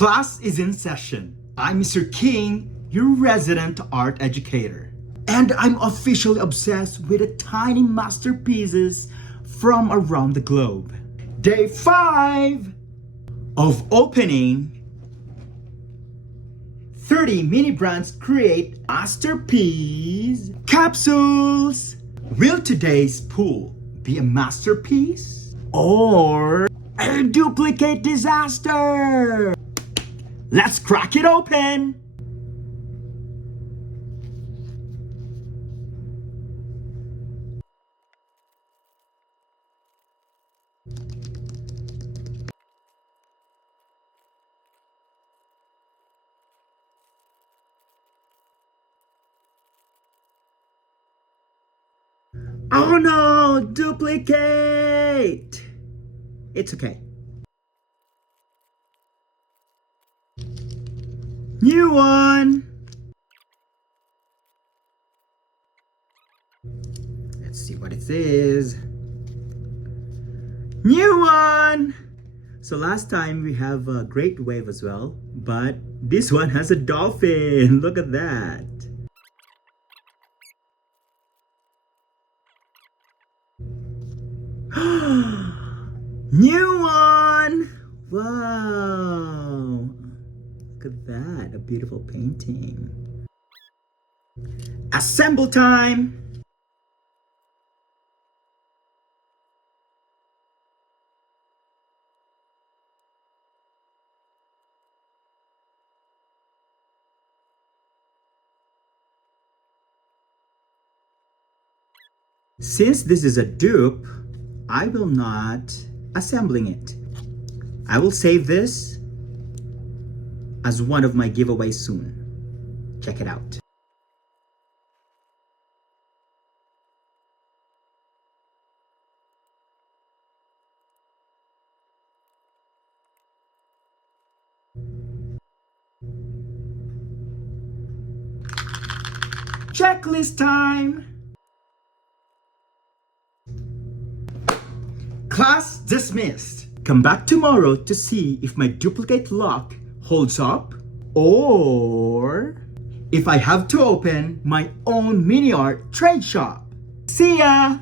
Class is in session. I'm Mr. King, your resident art educator. And I'm officially obsessed with the tiny masterpieces from around the globe. Day 5 of opening 30 mini brands create masterpiece capsules. Will today's pool be a masterpiece or a duplicate disaster? Let's crack it open! Oh no, duplicate! It's okay. New one! Let's see what it is. New one! So last time we have a great wave as well, but this one has a dolphin. Look at that. New one! Wow! Look at that, a beautiful painting. Assemble time! Since this is a dupe, I will not assembling it. I will save this as one of my giveaways soon. Check it out. Checklist time! Class dismissed. Come back tomorrow to see if my duplicate lock holds up or if I have to open my own mini art trade shop. See ya!